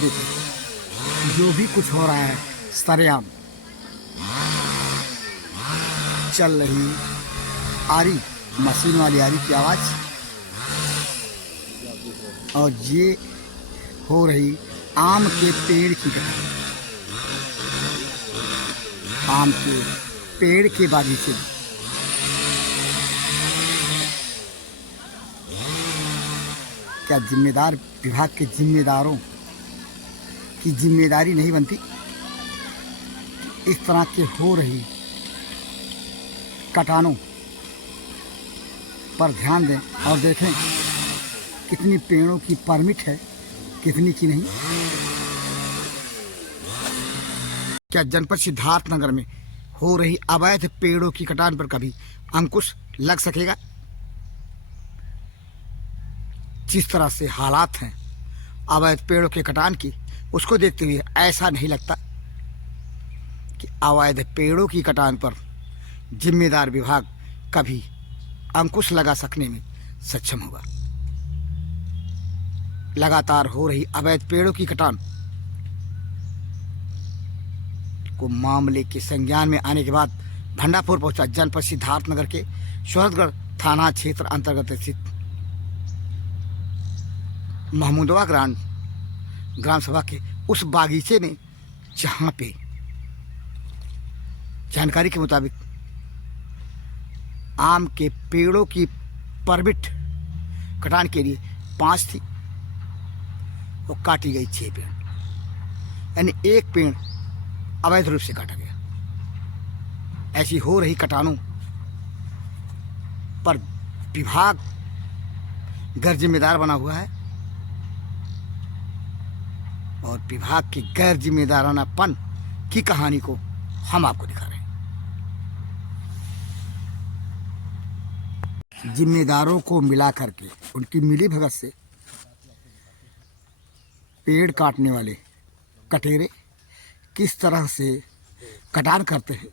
देखो जो भी कुछ हो रहा है सरेआम चल रही आरी, मशीन वाली आरी की आवाज़, और ये हो रही आम के पेड़ की कटाई। आम के पेड़ के बागीचे में क्या जिम्मेदार विभाग के जिम्मेदारों की जिम्मेदारी नहीं बनती? इस तरह के हो रही कटानों पर ध्यान दें और देखें कितनी पेड़ों की परमिट है, कितनी की नहीं। क्या जनपद सिद्धार्थनगर में हो रही अवैध पेड़ों की कटान पर कभी अंकुश लग सकेगा? जिस तरह से हालात हैं अवैध पेड़ों के कटान की, उसको देखते हुए ऐसा नहीं लगता कि अवैध पेड़ों की कटान पर जिम्मेदार विभाग कभी अंकुश लगा सकने में सक्षम होगा। लगातार हो रही अवैध पेड़ों की कटान को मामले के संज्ञान में आने के बाद भंडापुर पहुंचा जनपद सिद्धार्थनगर के शोहरतगढ़ थाना क्षेत्र अंतर्गत स्थित महमूदवा ग्राम सभा के उस बागीचे में जहां पे जानकारी के मुताबिक आम के पेड़ों की परमिट कटान के लिए 5 थी, वो काटी गई 6 पेड़, यानी 1 पेड़ अवैध रूप से काटा गया। ऐसी हो रही कटानों पर विभाग गैर जिम्मेदार बना हुआ है और विभाग के गैर जिम्मेदारानापन की कहानी को हम आपको दिखा रहे हैं। जिम्मेदारों को मिला करके उनकी मिली भगत से पेड़ काटने वाले कटेरे किस तरह से कटान करते हैं,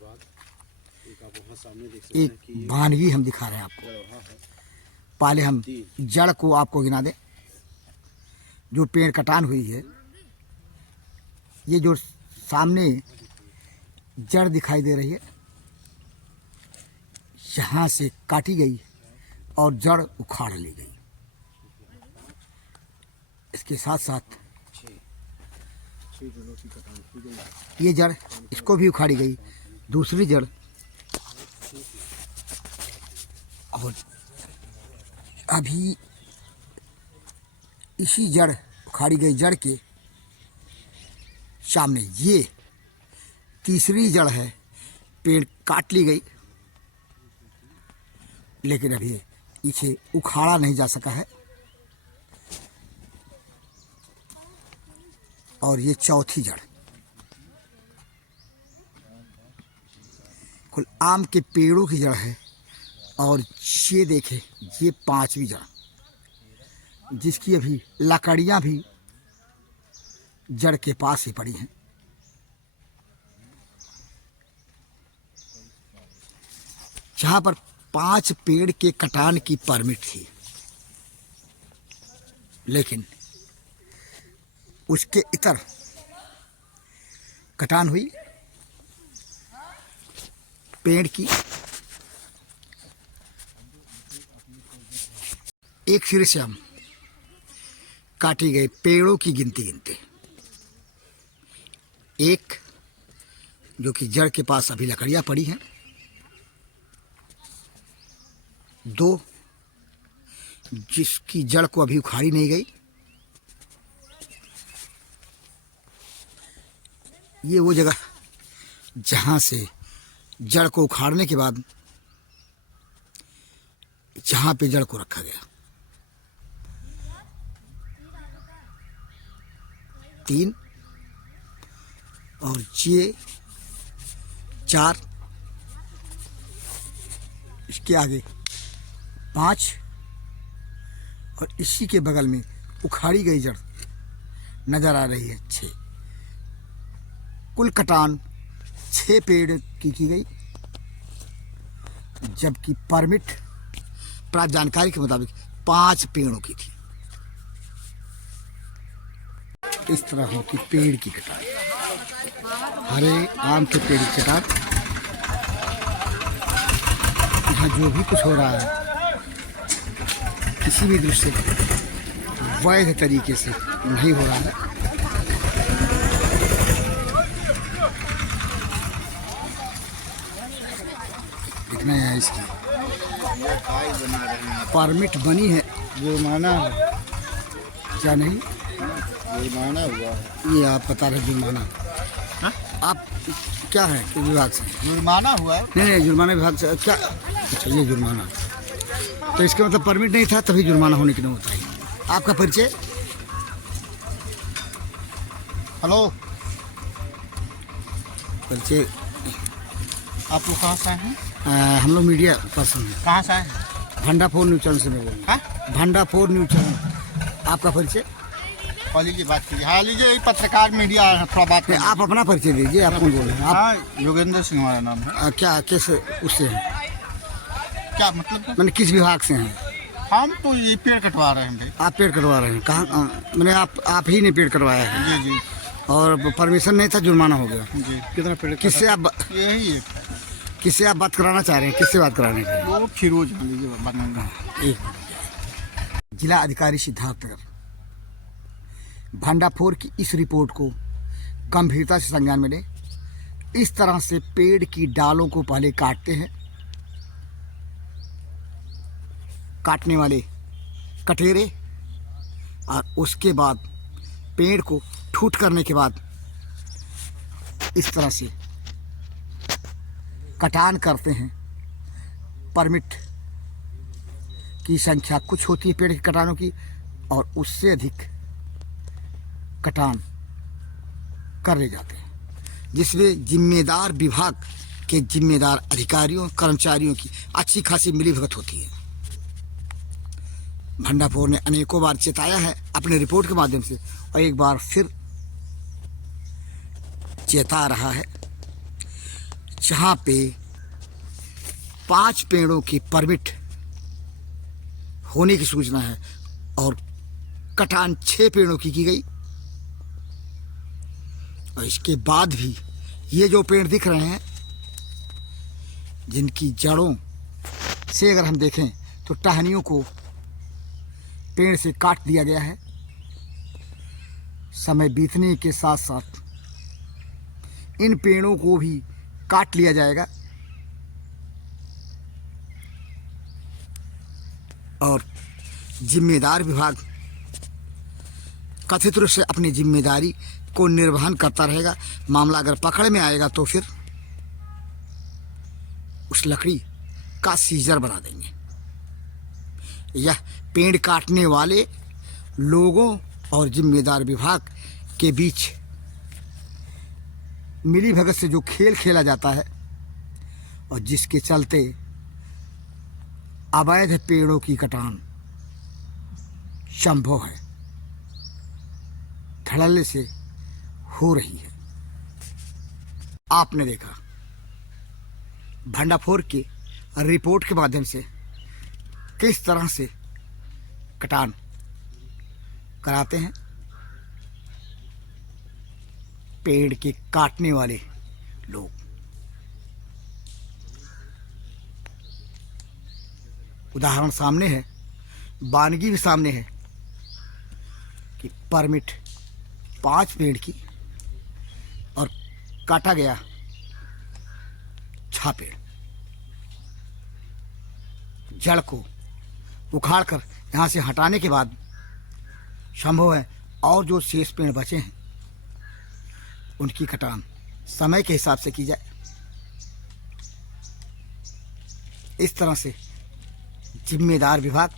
एक बानगी हम दिखा रहे हैं आपको। पहले हम जड़ को आपको गिना दें। जो पेड़ कटान हुई है, ये जो सामने जड़ दिखाई दे रही है, यहाँ से काटी गई और जड़ उखाड़ ली गई। इसके साथ साथ ये जड़, इसको भी उखाड़ी गई, दूसरी जड़, और अभी इसी जड़, उखाड़ी गई जड़ के सामने ये तीसरी जड़ है, पेड़ काट ली गई, लेकिन अभी इसे उखाड़ा नहीं जा सका है। और ये चौथी जड़, कुल आम के पेड़ों की जड़ है, और ये देखें ये 5वीं जड़, जिसकी अभी लकड़ियां भी जड़ के पास ही पड़ी हैं। जहां पर 5 पेड़ के कटान की परमिट थी, लेकिन उसके इतर कटान हुई पेड़ की। एक सिरे से हम काटी गई पेड़ों की गिनती गिनते, एक जो कि जड़ के पास अभी लकड़ियां पड़ी हैं, 2 जिसकी जड़ को अभी उखाड़ी नहीं गई, ये वो जगह जहां से जड़ को उखाड़ने के बाद जहां पे जड़ को रखा गया, 3 और ये 4, इसके आगे 5 और इसी के बगल में उखाड़ी गई जड़ नजर आ रही है 6। कुल कटान 6 पेड़ की गई, जबकि परमिट प्राप्त जानकारी के मुताबिक 5 पेड़ों की थी। इस तरह होती पेड़ की कटान, हरे आम के पेड़ की कटान। यहाँ जो भी कुछ हो रहा है किसी भी दृष्टि से वैध तरीके से नहीं हो रहा है। दिखना है इसकी परमिट बनी है, जुर्माना है, क्या नहीं जुर्माना हुआ है। ये आप बता रहे जुर्माना। हाँ? आप क्या है किस विभाग से? जुर्माना हुआ है। नहीं जुर्माना विभाग से क्या? अच्छा ये जुर्माना, तो इसका मतलब परमिट नहीं था तभी जुर्माना होने की नहीं होता है। आपका परिचय? हेलो, परिचय? आप लोग कहाँ से आए हैं? हम लोग मीडिया पर्सन हैं, कहाँ से आए हैं? भंडाफोर न्यूज चैनल से मैं बोल रहा हाँ? हूँ। भंडाफोर न्यूज चैनल। आपका परिचय? और लीजिए बात कीजिए। हाँ लीजिए, यही पत्रकार मीडिया है, थोड़ा बात नहीं, करिए। आप अपना परिचय दीजिए, आप कौन बोल रहे हैं? आप हाँ, योगेंद्र सिंह हमारा नाम है। क्या कैसे उससे हैं? क्या मतलब? मैंने किस विभाग से हैं? हम तो ये पेड़ कटवा रहे हैं भाई। आप पेड़ कटवा रहे हैं? कहाँ? मैंने आप ही ने पेड़ कटवाया है जी जी और परमिशन नहीं था, जुर्माना हो गया। जी। कितना पेड़? किससे आप यही है, किससे आप बात कराना चाह रहे हैं? किससे बात कराने का? वो फिरोज लीजिए बनेगा। जिला अधिकारी सिद्धार्थनगर भंडाफोर की इस रिपोर्ट को गंभीरता से संज्ञान में लें। इस तरह से पेड़ की डालों को पहले काटते हैं, काटने वाले कटेरे, और उसके बाद पेड़ को ठूट करने के बाद इस तरह से कटान करते हैं। परमिट की संख्या कुछ होती है पेड़ के कटानों की, और उससे अधिक कटान कर ले जाते हैं, जिसमें जिम्मेदार विभाग के जिम्मेदार अधिकारियों कर्मचारियों की अच्छी खासी मिलीभगत होती है। भंडाफोर ने अनेकों बार चेताया है अपने रिपोर्ट के माध्यम से, और एक बार फिर चेता रहा है। जहाँ पे 5 पेड़ों की परमिट होने की सूचना है और कटान 6 पेड़ों की गई, और इसके बाद भी ये जो पेड़ दिख रहे हैं जिनकी जड़ों से अगर हम देखें तो टहनियों को पेड़ से काट दिया गया है। समय बीतने के साथ साथ इन पेड़ों को भी काट लिया जाएगा, और जिम्मेदार विभाग कथित रूप से अपनी जिम्मेदारी को निर्वहन करता रहेगा। मामला अगर पकड़ में आएगा तो फिर उस लकड़ी का सीजर बना देंगे। यह पेड़ काटने वाले लोगों और जिम्मेदार विभाग के बीच मिली भगत से जो खेल खेला जाता है, और जिसके चलते अवैध पेड़ों की कटान संभव है, धड़ल्ले से हो रही है। आपने देखा भंडाफोर की रिपोर्ट के माध्यम से किस तरह से कटान कराते हैं पेड़ के काटने वाले लोग। उदाहरण सामने है, वानगी भी सामने है कि परमिट 5 पेड़ की और काटा गया 6 पेड़। जड़ को उखाड़कर यहाँ से हटाने के बाद संभव है और जो शेष पेड़ बचे हैं उनकी कटान समय के हिसाब से की जाए। इस तरह से जिम्मेदार विभाग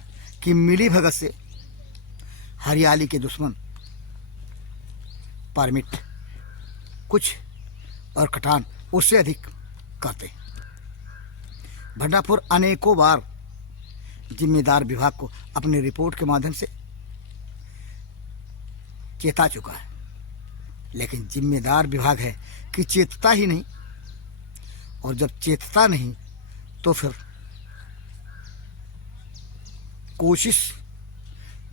की मिली भगत से हरियाली के दुश्मन परमिट कुछ और कटान उससे अधिक करते। भंडाफोर अनेकों बार जिम्मेदार विभाग को अपनी रिपोर्ट के माध्यम से चेता चुका है, लेकिन जिम्मेदार विभाग है कि चेतता ही नहीं, और जब चेतता नहीं तो फिर कोशिश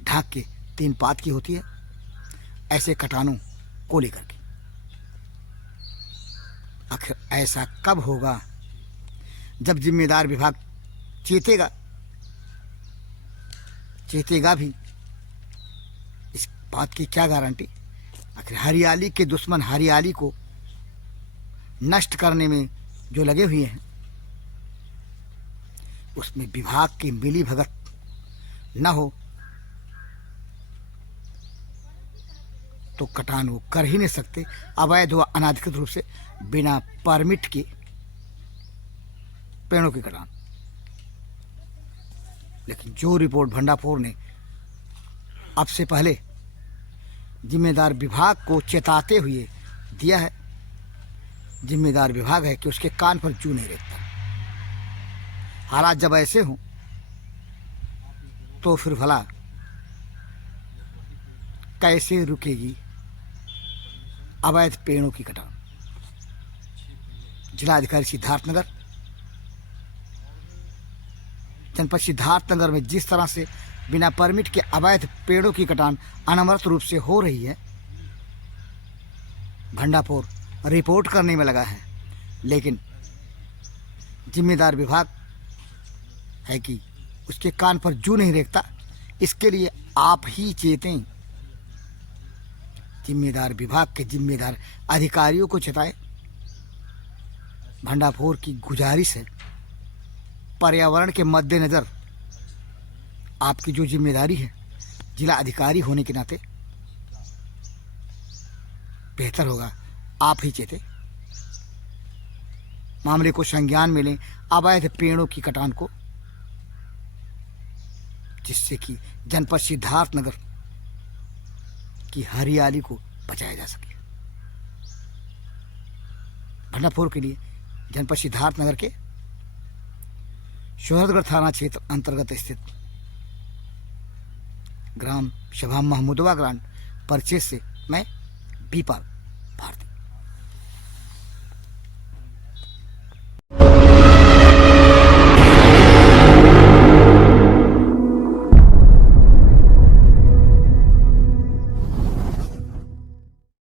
ढाक के 3 पात की होती है। ऐसे कटानों को लेकर के। आखिर ऐसा कब होगा जब जिम्मेदार विभाग चेतेगा भी? इस बात की क्या गारंटी? आखिर हरियाली के दुश्मन हरियाली को नष्ट करने में जो लगे हुए हैं, उसमें विभाग की मिली भगत न हो तो कटान वो कर ही नहीं सकते, अवैध व अनाधिकृत रूप से बिना परमिट के पेड़ों की कटान। लेकिन जो रिपोर्ट भंडारपुर ने अब से पहले जिम्मेदार विभाग को चेताते हुए दिया है, जिम्मेदार विभाग है कि उसके कान पर जू नहीं रेखता। हालात जब ऐसे हों तो फिर भला कैसे रुकेगी अवैध पेड़ों की कटान? जिलाधिकारी सिद्धार्थनगर, जनपद सिद्धार्थनगर में जिस तरह से बिना परमिट के अवैध पेड़ों की कटान अनवरत रूप से हो रही है, भंडारपुर रिपोर्ट करने में लगा है, लेकिन जिम्मेदार विभाग है कि उसके कान पर जू नहीं रेखता। इसके लिए आप ही चेतें, जिम्मेदार विभाग के जिम्मेदार अधिकारियों को चेताएं। भंडारपुर की गुजारिश है, पर्यावरण के मद्देनजर आपकी जो जिम्मेदारी है जिला अधिकारी होने के नाते, बेहतर होगा आप ही चेतें, मामले को संज्ञान में लें, अवैध पेड़ों की कटान को, जिससे कि जनपद सिद्धार्थनगर की हरियाली को बचाया जा सके। भंडारपुर के लिए जनपद सिद्धार्थनगर के शोहरतगढ़ थाना क्षेत्र अंतर्गत स्थित ग्राम सभा महमूदवा ग्राम परिचय से मैं बीपाल।